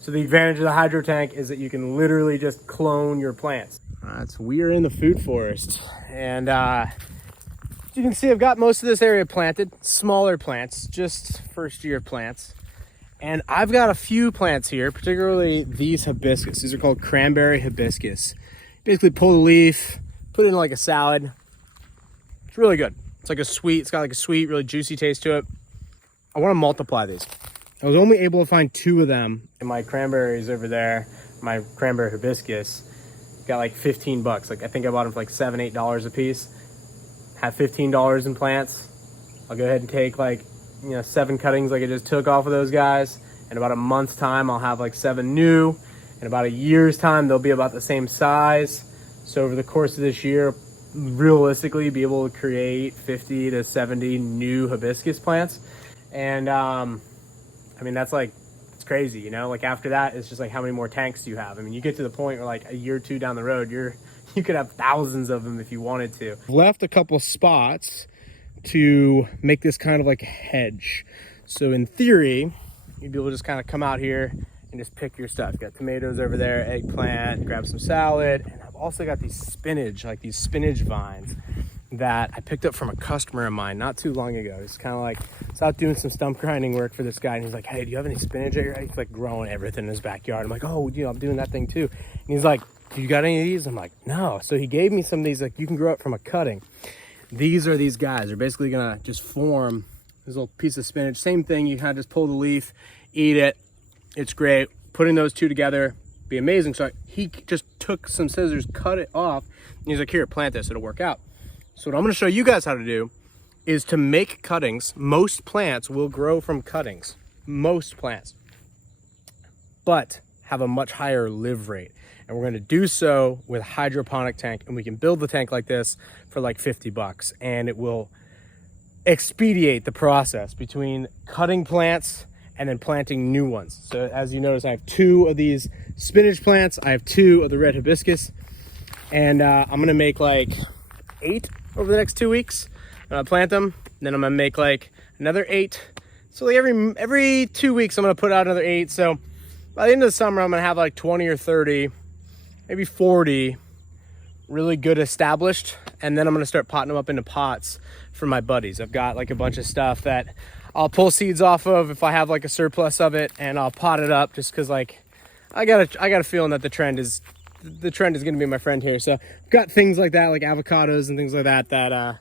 So the advantage of the hydro tank is that you can literally just clone your plants. We are in the food forest, and as you can see, I've got most of this area planted, smaller plants, just first year plants. And I've got a few plants here, particularly these hibiscus. These are called cranberry hibiscus. Basically pull the leaf, put it in like a salad. It's really good. It's got like a sweet, really juicy taste to it. I want to multiply these. I was only able to find 2 of them in my cranberries over there. My cranberry hibiscus got like 15 bucks. Like I think I bought them for like $7, $8 a piece. Have $15 in plants. I'll go ahead and take like, 7 cuttings like I just took off of those guys. In about a month's time, I'll have like 7 new. In about a year's time, they'll be about the same size. So over the course of this year, realistically be able to create 50 to 70 new hibiscus plants. And I mean, it's crazy, like after that, it's just like, how many more tanks do you have? I mean, you get to the point where like a year or 2 down the road, you could have thousands of them if you wanted to. Left a couple spots to make this kind of like a hedge. So in theory, you'd be able to just kind of come out here and just pick your stuff. You got tomatoes over there, eggplant, grab some salad. And I've also got these spinach vines that I picked up from a customer of mine not too long ago. It's kind of like, I was out doing some stump grinding work for this guy, and he's like, hey, do you have any spinach at your house? He's like growing everything in his backyard. I'm like, oh, I'm doing that thing too. And he's like, do you got any of these? I'm like, no. So he gave me some of these, like, you can grow it from a cutting. These are these guys. They're basically gonna just form this little piece of spinach. Same thing, you kind of just pull the leaf, eat it. It's great. Putting those 2 together, be amazing. So he just took some scissors, cut it off, and he's like, here, plant this, it'll work out. So what I'm gonna show you guys how to do is to make cuttings. Most plants will grow from cuttings, most plants, but have a much higher live rate. And we're gonna do so with a hydroponic tank, and we can build the tank like this for like 50 bucks, and it will expedite the process between cutting plants and then planting new ones. So as you notice, I have 2 of these spinach plants, I have 2 of the red hibiscus, and I'm gonna make like 8 over the next 2 weeks. I'm gonna plant them, then I'm gonna make like another 8. So like every 2 weeks, I'm gonna put out another 8. So by the end of the summer, I'm gonna have like 20 or 30, maybe 40 really good established. And then I'm gonna start potting them up into pots for my buddies. I've got like a bunch of stuff that I'll pull seeds off of if I have like a surplus of it, and I'll pot it up just cause like, I got a feeling that the trend is gonna be my friend here. So I've got things like that, like avocados and things like that,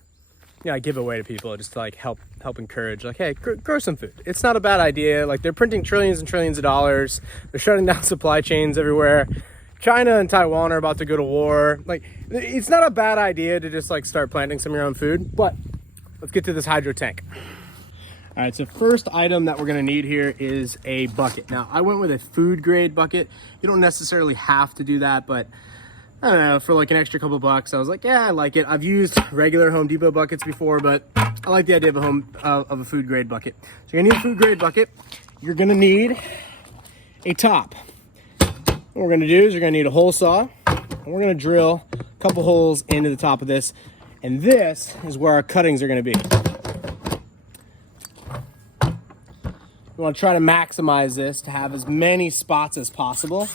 I give away to people just to like help encourage, like, hey, grow some food. It's not a bad idea. Like, they're printing trillions and trillions of dollars. They're shutting down supply chains everywhere. China and Taiwan are about to go to war. Like, it's not a bad idea to just like start planting some of your own food. But let's get to this hydro tank. All right, so first item that we're gonna need here is a bucket. Now, I went with a food grade bucket. You don't necessarily have to do that, but I don't know, for like an extra couple bucks, I was like, yeah, I like it. I've used regular Home Depot buckets before, but I like the idea of a food grade bucket. So you're gonna need a food grade bucket. You're gonna need a top. What we're gonna do is you're gonna need a hole saw, and we're gonna drill a couple holes into the top of this, and this is where our cuttings are gonna be. We want to try to maximize this to have as many spots as possible.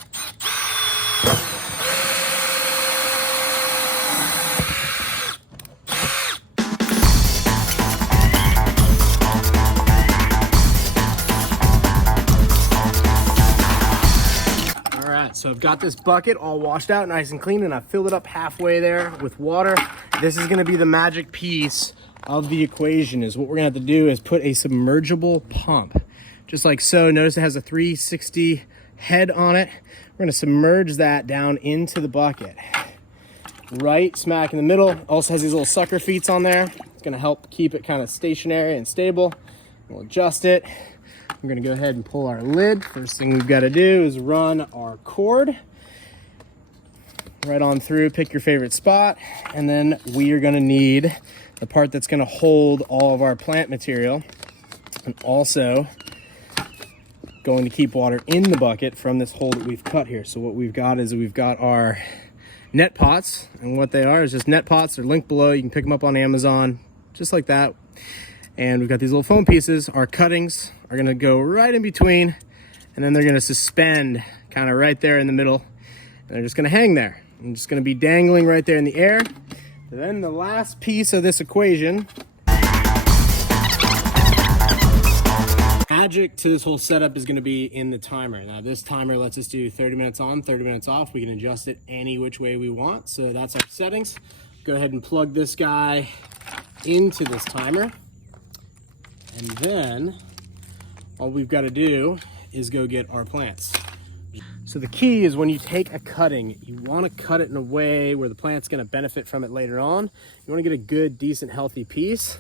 All right, so I've got this bucket all washed out nice and clean, and I've filled it up halfway there with water. This is going to be the magic piece of the equation. Is what we're going to have to do is put a submergible pump. Just like so. Notice it has a 360 head on it. We're gonna submerge that down into the bucket. Right smack in the middle. Also has these little sucker feet on there. It's gonna help keep it kind of stationary and stable. We'll adjust it. We're gonna go ahead and pull our lid. First thing we've gotta do is run our cord right on through, pick your favorite spot. And then we are gonna need the part that's gonna hold all of our plant material, and also going to keep water in the bucket from this hole that we've cut here. So what we've got is we've got our net pots, and what they are is just net pots. They're linked below. You can pick them up on Amazon, just like that. And we've got these little foam pieces. Our cuttings are gonna go right in between, and then they're gonna suspend kind of right there in the middle, and they're just gonna hang there. I'm just gonna be dangling right there in the air. And then the last piece of this equation, magic to this whole setup, is gonna be in the timer. Now this timer lets us do 30 minutes on, 30 minutes off. We can adjust it any which way we want. So that's our settings. Go ahead and plug this guy into this timer. And then all we've got to do is go get our plants. So the key is when you take a cutting, you want to cut it in a way where the plant's going to benefit from it later on. You want to get a good, decent, healthy piece.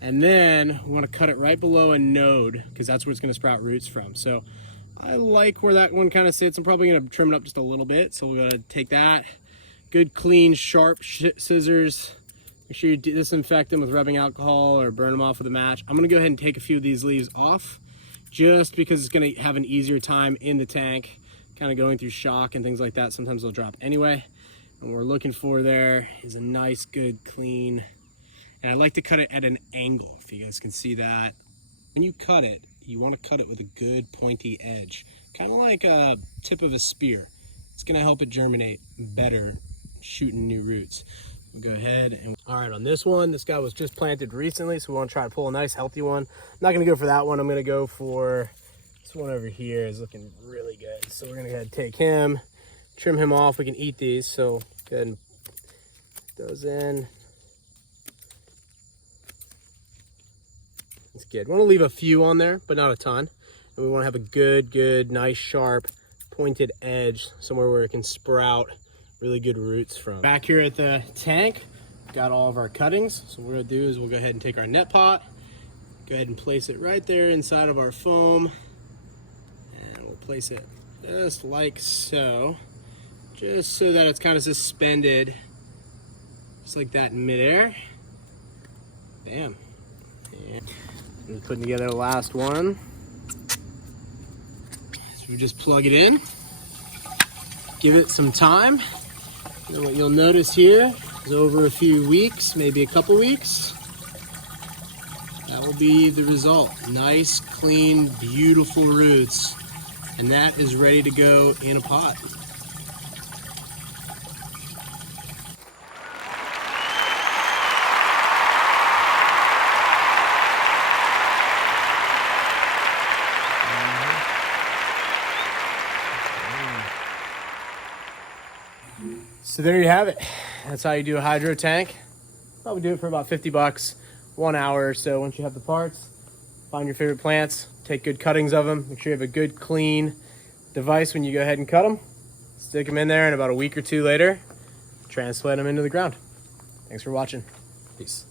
And then we want to cut it right below a node, because that's where it's going to sprout roots from. So I like where that one kind of sits. I'm probably going to trim it up just a little bit. So we're going to take that, good, clean, sharp scissors. Make sure you disinfect them with rubbing alcohol or burn them off with a match. I'm going to go ahead and take a few of these leaves off, just because it's going to have an easier time in the tank, kind of going through shock and things like that. Sometimes they'll drop anyway. And what we're looking for there is a nice, good, clean, and I like to cut it at an angle, if you guys can see that. When you cut it, you want to cut it with a good pointy edge, kind of like a tip of a spear. It's going to help it germinate better, shooting new roots. We'll go ahead and, all right, on this one, this guy was just planted recently, so we want to try to pull a nice healthy one. I'm not going to go for that one. I'm going to go for this one over here. Is looking really good. So we're going to go ahead and take him, trim him off. We can eat these, so go ahead and put those in. That's good. We want to leave a few on there, but not a ton. And we want to have a good, nice, sharp, pointed edge, somewhere where it can sprout really good roots from. Back here at the tank, got all of our cuttings. So what we're gonna do is we'll go ahead and take our net pot, go ahead and place it right there inside of our foam, and we'll place it just like so, just so that it's kind of suspended, just like that in midair. Bam. And putting together the last one. So we just plug it in, give it some time. And what you'll notice here is over a few weeks, maybe a couple weeks, that will be the result. Nice, clean, beautiful roots. And that is ready to go in a pot. So there you have it. That's how you do a hydro tank. Probably do it for about 50 bucks, 1 hour or so. Once you have the parts, find your favorite plants, take good cuttings of them. Make sure you have a good, clean device when you go ahead and cut them. Stick them in there, and about a week or two later, transplant them into the ground. Thanks for watching. Peace.